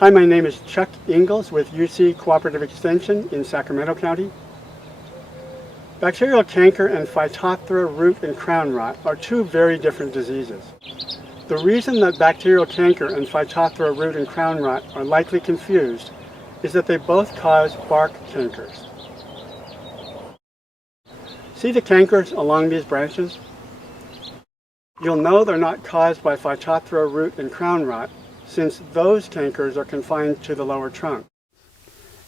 Hi, my name is Chuck Ingalls with UC Cooperative Extension in Sacramento County. Bacterial canker and Phytophthora root and crown rot are two very different diseases. The reason that bacterial canker and Phytophthora root and crown rot are likely confused is that they both cause bark cankers. See the cankers along these branches? You'll know they're not caused by Phytophthora root and crown rot, since those cankers are confined to the lower trunk.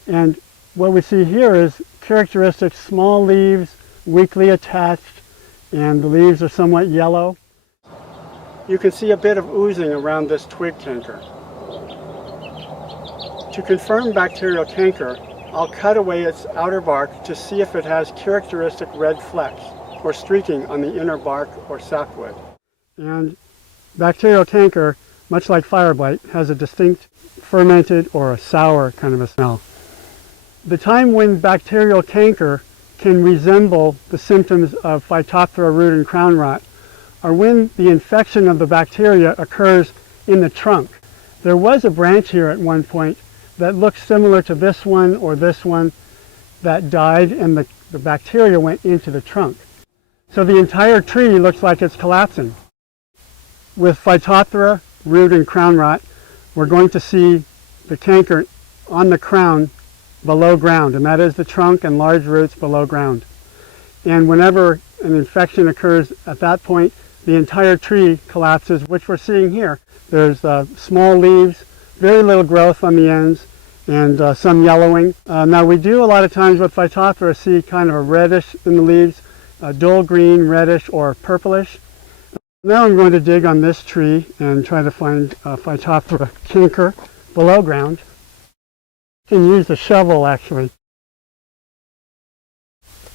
And what we see here is characteristic small leaves, weakly attached, and the leaves are somewhat yellow. You can see a bit of oozing around this twig canker. To confirm bacterial canker, I'll cut away its outer bark to see if it has characteristic red flecks or streaking on the inner bark or sapwood. And bacterial canker, much like fire blight, has a distinct fermented or a sour kind of a smell. The time when bacterial canker can resemble the symptoms of Phytophthora root and crown rot are when the infection of the bacteria occurs in the trunk. There was a branch here at one point that looked similar to this one or this one that died, and the bacteria went into the trunk. So the entire tree looks like it's collapsing. With Phytophthora root and crown rot, we're going to see the canker on the crown below ground, and that is the trunk and large roots below ground. And whenever an infection occurs at that point, the entire tree collapses, which we're seeing here. There's small leaves, very little growth on the ends, and some yellowing. Now we do a lot of times with Phytophthora see kind of a reddish in the leaves, dull green, reddish, or purplish. Now I'm going to dig on this tree and try to find Phytophthora canker below ground. You can use the shovel actually.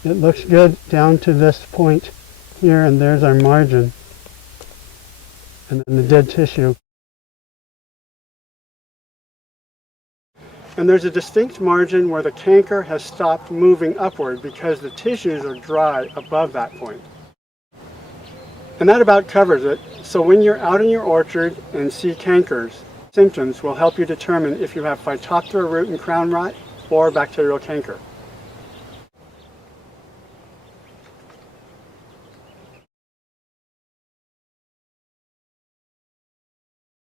It looks good down to this point here, and there's our margin and then the dead tissue. And there's a distinct margin where the canker has stopped moving upward because the tissues are dry above that point. And that about covers it. So when you're out in your orchard and see cankers, symptoms will help you determine if you have Phytophthora root and crown rot or bacterial canker.